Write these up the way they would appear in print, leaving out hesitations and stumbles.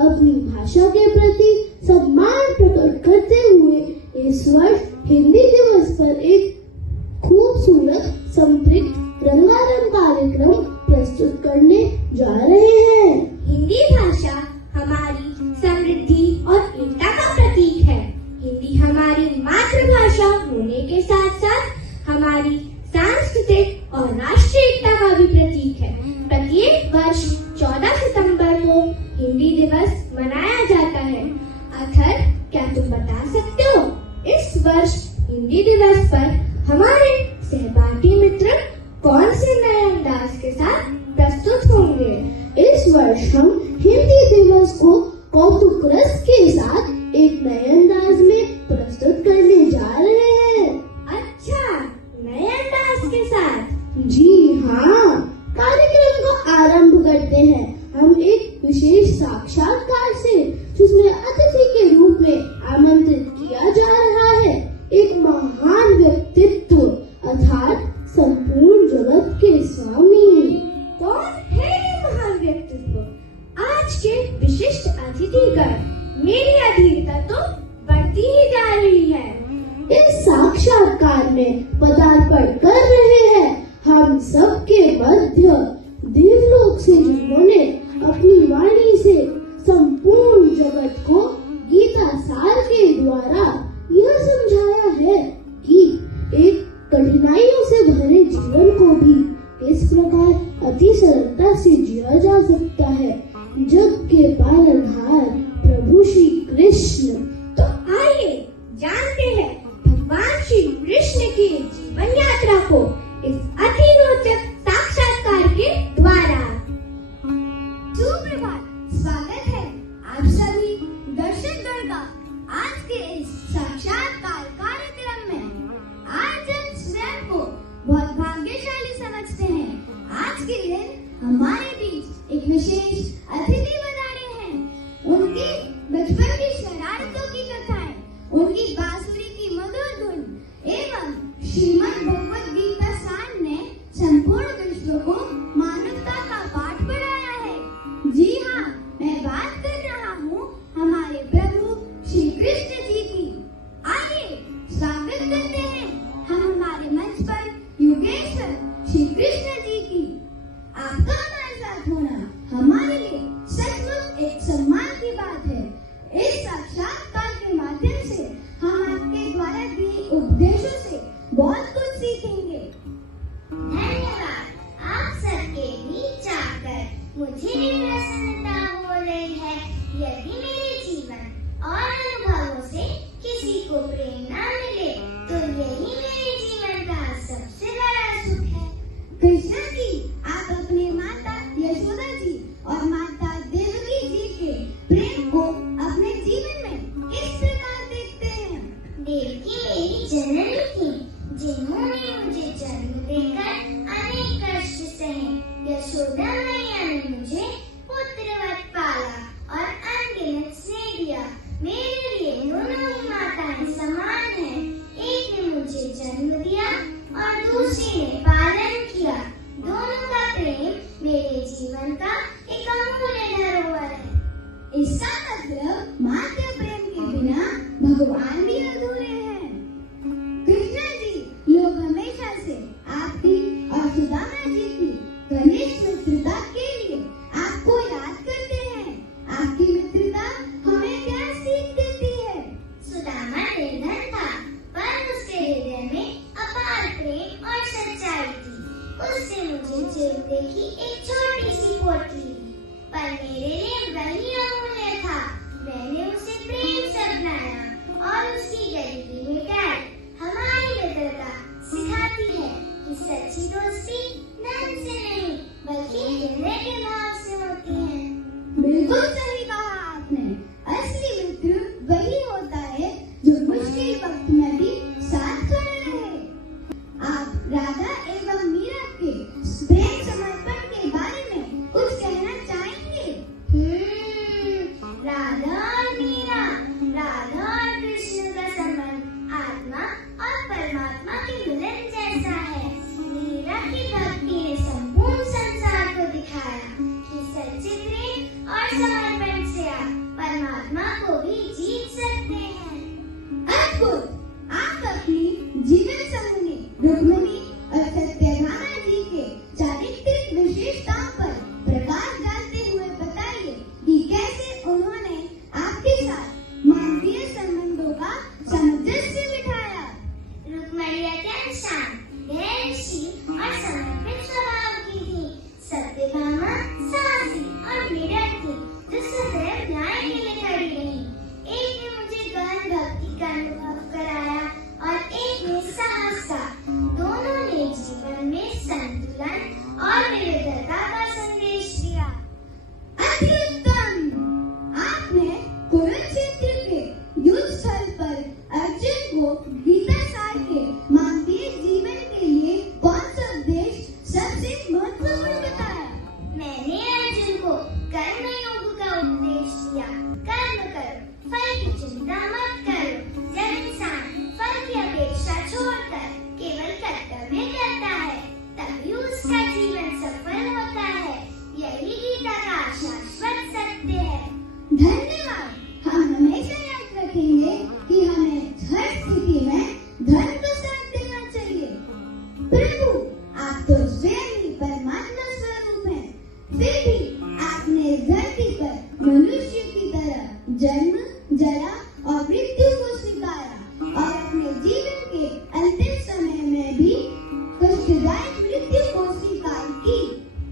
अपनी भाषा के प्रति सम्मान प्रकट करते हुए इस वर्ष हिंदी दिवस पर एक खूबसूरत संतृप्त रंगारंग कार्यक्रम प्रस्तुत करने जा रहे हैं। हिंदी भाषा हमारी समृद्धि और एकता का प्रतीक है। हिंदी हमारी मातृभाषा होने के साथ साथ हमारी सांस्कृतिक और राष्ट्रीय एकता का भी प्रतीक है। प्रत्येक वर्ष 14 सितंबर को हिंदी दिवस मनाया जाता है। अथर, क्या तुम बता सकते हो इस वर्ष हिंदी दिवस पर हमारे सहपाठी मित्र कौन से नए अंदाज के साथ प्रस्तुत होंगे? इस वर्ष हम हिंदी दिवस को कौतुक रस के साथ एक नए अंदाज में प्रस्तुत करने जा रहे हैं। अच्छा, नए अंदाज के साथ? जी हाँ, कार्यक्रम को आरंभ करते हैं हम एक विशेष साक्षात्कार से, जिसमें अतिथि के रूप में आमंत्रित किया जा रहा है एक महान व्यक्तित्व अर्थात संपूर्ण जगत के स्वामी। कौन है ये महान व्यक्तित्व? आज के विशिष्ट अतिथिगण, मेरी अधीरता तो बढ़ती ही जा रही है। इस साक्षात्कार में पदार्पण कर रहे हैं हम सबके मध्य देवलोक से, जिन्होंने अपनी वाणी से संपूर्ण जगत को गीता सार के द्वारा यह समझाया है कि एक कठिनाइयों से भरे जीवन को भी किस प्रकार अति सरलता से जिया जा सकता है। जग के पालनहार प्रभु श्री कृष्ण। तो आइए जानते हैं भगवान श्री कृष्ण की जीवन यात्रा को इस अति रोचक साक्षात्कार के द्वारा। सुप्रभात, स्वागत है आप सभी दर्शकगण का आज के इस साक्षात्कार कार्यक्रम में। आज हम स्वयं को बहुत भाग्यशाली समझते हैं। आज के दिन हमारे बीच एक विशेष अतिथि पधारे हैं। उनके बचपन की शरारतों की कथाएं, उनकी बांसुरी की मधुर धुन एवं श्रीमद् भगवद गीता सार ने संपूर्ण विश्व को मानवता का पाठ पढ़ाया है। जी हाँ, मैं बात कर रहा हूँ हमारे प्रभु श्री कृष्ण जी की। आइए स्वागत करते हैं हम हमारे मंच पर युगेश्वर श्री कृष्ण जी की। आपका हमारे साथ होना हमारे लिए सचमुच एक सम्मान की बात है। इस साक्षात्कार के माध्यम से हम आपके द्वारा दिए उपदेशों से बहुत कुछ सीखेंगे। धन्यवाद। आप सबके बीच आकर मुझे भी प्रसन्नता हो रही है। यदि मेरे जीवन और अनुभवों से किसी को प्रेरणा मिले तो यही मेरे जीवन का सबसे बड़ा सुख है। कृष्ण जी, आप अपने माता यशोदा जी और माता देवकी जी के प्रेम को अपने जीवन में किस प्रकार देखते हैं? देवकी मेरी जननी थी, जिन्होंने मुझे जन्म देकर अनेक कष्ट सहे। यशोदा मैया ने मुझे पुत्रवत पाला और अनगिनत स्नेह दिया। मेरे लिए दोनों ही माताएं समान हैं। एक ने मुझे जन्म दिया और दूसरी ने पालन किया। दोनों का प्रेम मेरे जीवन का एक अमूल्य धरोहर है। इसका मतलब मातृ प्रेम के बिना भगवान भी अधूरे हैं। कृष्ण जी, लोग हमेशा से आपकी और सुदामा जी की घनिष्ठ मित्रता के लिए आपको याद करते हैं। आपकी मित्रता हमें क्या सीख देती है? सुदामा निर्धन था, पर उसके हृदय में अपार प्रेम और सच्चाई थी। उससे मुझे जीतने की एक छोटी सी पोटली दी, पर मेरे लिए वही अमूल्य था। मैंने उसे प्रेम से अपनाया और करो, फल की चिंता मत करो। जब इंसान फल की अपेक्षा छोड़कर केवल कर्तव्य करता है, तभी उसका जीवन सफल होता है। यही गीता का शाश्वत सत्य है। धन्यवाद। हम हमेशा याद रखेंगे कि हमें हर स्थिति में धर्म का साथ देना चाहिए। प्रभु, आप तो स्वयं ही परमात्मा स्वरूप हैं, फिर भी आपने धरती पर मनुष्य की तरह जन्म, जरा और मृत्यु को स्वीकारा और अपने जीवन के अंतिम समय में भी कष्टदायक मृत्यु को स्वीकार की।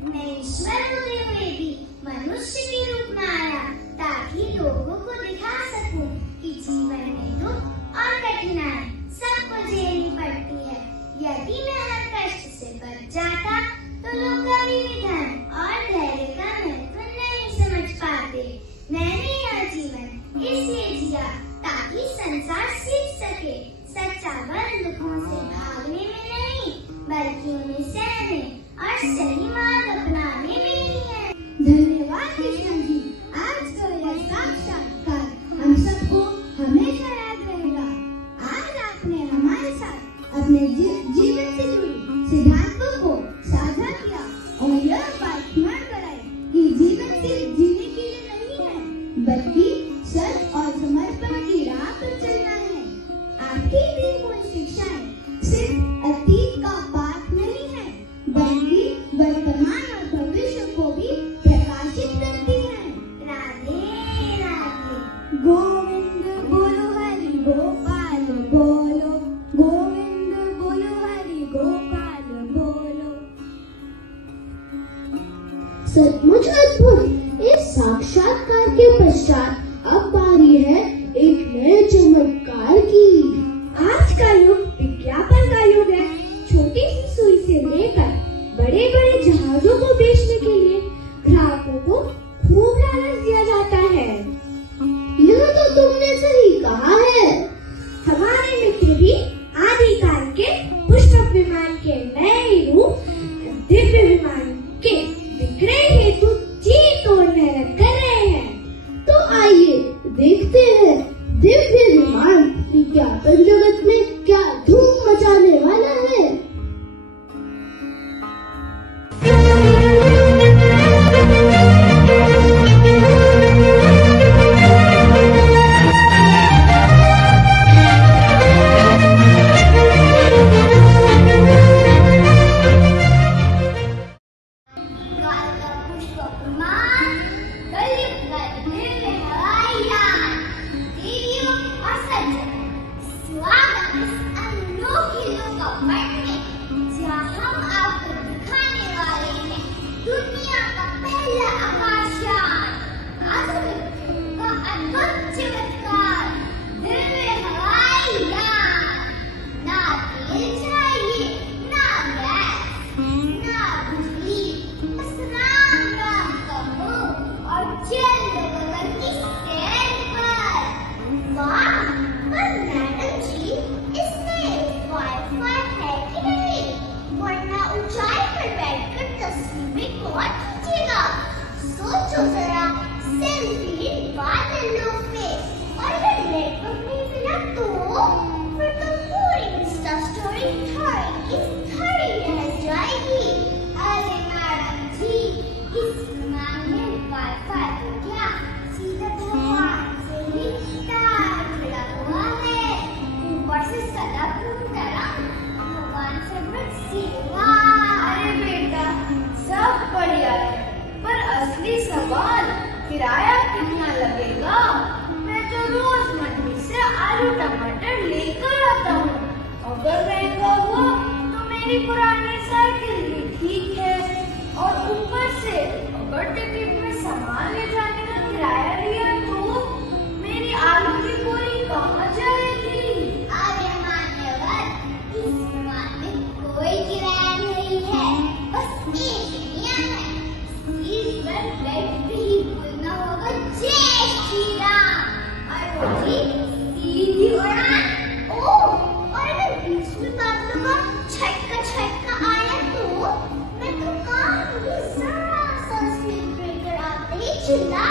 मैं ईश्वर होते हुए भी मनुष्य के रूप में आया ताकि लोगों को दिखा सकूं कि जीवन में दुख और कठिनाई सबको झेलनी पड़ती है। यदि मैं हर कष्ट से बच जाता तो लोग कभी भी धर्म और धैर्य का महत्व नहीं समझ पाते। मैंने यह जीवन इसलिए जिया ताकि संसार सीख सके सच्चा बल दुखों से भागने में नहीं, बल्कि उन्हें सहने और सही मार्ग अपनाने में ही है। धन्यवाद कृष्ण जी। आज का यह साक्षात्कार हम सबको हमेशा याद रहेगा। आज आपने हमारे साथ अपने जीवन से जुड़ी सिद्धांतों को साझा किया और यह बात स्मरण कराई कि जीवन सिर्फ जीने के लिए नहीं है, बल्कि सच और समर्पण की राह पर चलना है। आपकी दी हुई शिक्षाएं सिर्फ अतीत का पाठ नहीं है, बल्कि वर्तमान और भविष्य को भी प्रकाशित करती है। राधे राधे। गोविंद बोलो हरि गोपाल बोलो, गोविंद बोलो हरि गोपाल बोलो। सचमुच अद्भुत। इस साक्षात्कार के पश्चात अब बारी है एक नए चमत्कार की। आज का युग विज्ञापन का युग है। छोटी सी सुई से लेकर बड़े बड़े जहाजों को बेचने के लिए ग्राहकों को खूब लालच दिया जाता है। यह तो तुमने सही कहा है। हमारे मित्र भी आदिकाल के पुष्पक विमान के नए रूप दिव्य विमान के विक्रय हेतु जी तोड़ मेहनत कर रहे हैं। तो आइए देखते हैं दिव्य विमान विज्ञापन जगत में क्या धूम मचाने वाला है। किराया कितना लगेगा? मैं तो रोज मंडी से आलू टमाटर लेकर आता हूँ। अगर महंगा हुआ तो मेरी पुरानी साइकिल भी ठीक है, और ऊपर से अगर टिकट में सामान ले जाने का किराया लिया तो मेरी आलू की पूरी कहाँ जाएगी? अरे मान्यवर, इस विमान में कोई किराया नहीं है, बस एक नियम है, सीट पर बैठ ही बोलना होगा जय श्री राम, और वो भी सीधी उड़ान। ओह, और अगर बीच में बादलों का छटका आया तो मैं तो काफी जरा सा स्पीड ब्रेकर आते ही चिल्ला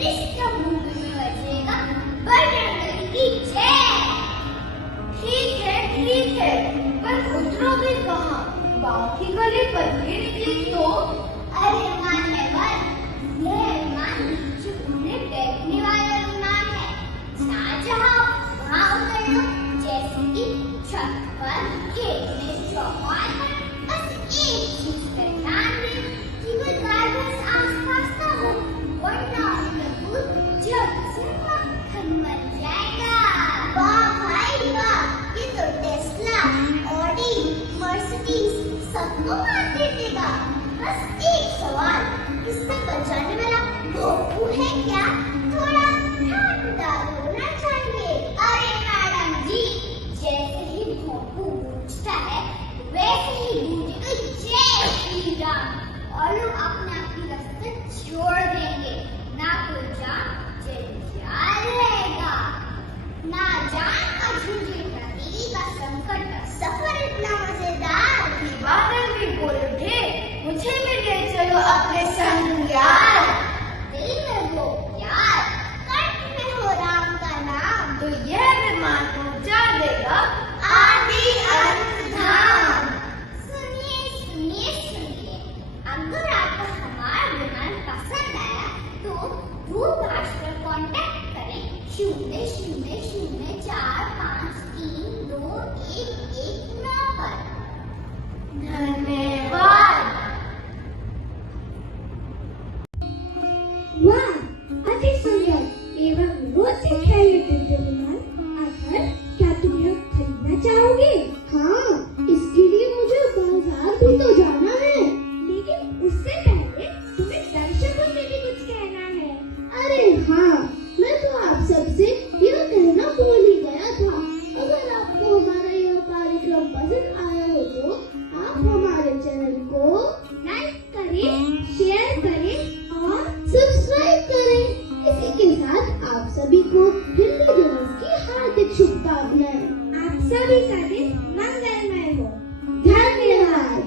पृष्ठभूमि में बजेगा बजरंग की जय। ठीक है, पर उतरो भी कहाँ? गाँव की गली पतली निकली तो? अरे मान्यवर, यह विमान नीचे उड़ने बैठने वाला विमान है। जहाँ चाहो वहाँ उतर लो, जैसे कि छत पर, खेत में, चौपाल पर। बस एक चीज पर ध्यान दें कि कोई कारगस आसपास ना हो, वरना आपका दूध जब से मक्खन बन जाएगा। वाह भाई वाह, ये तो टेस्ला, ऑडी, मर्सिडीज सबको मात दे देगा। बस एक सवाल, इसमें बचाने वाला भोपू है क्या? थोड़ा ठाटदार होना चाहिए। अरे मैडम जी, जैसे ही भोपू पूछता है वैसे ही गूंजेगा जय श्री राम और लोग अपने अपनी रास्ते छोड़ देंगे। ना कोई जान जंजाल रहेगा, ना जान का झुंझुन नदी का संकट का सफर इतना मजेदार। बादल भी बोल उठे, मुझे भी ले चलो अपने संग यार। दिल में हो प्यार, कंठ में हो राम का नाम, तो यह विमान पहुंचा देगा आदि अंत धाम। सुनिए, अगर आपको हमारा विमान पसंद आया तो दूरभाष पर कांटेक्ट करें 0004532119 पर। धन्यवाद। वाह, अति सुंदर एवं रोचक है ये दिव्य विमान। आखिर क्या तुम यह खरीदना चाहोगे? हाँ, इसके लिए मुझे बाजार भी तो जाना है। लेकिन उससे पहले तुम्हें दर्शकों से भी कुछ कहना है। अरे हाँ, मैं तो आप सबसे यह कहना भूल ही गया था। अगर आपको हमारा यह कार्यक्रम पसंद आया हो तो आप हमारे चैनल को लाइक करें, शेयर करें और सब्सक्राइब करें। इसी के साथ आप सभी को हिंदी दिवस की हार्दिक शुभकामनाएं। आप सभी का दिन मंगलमय हो। धन्यवाद।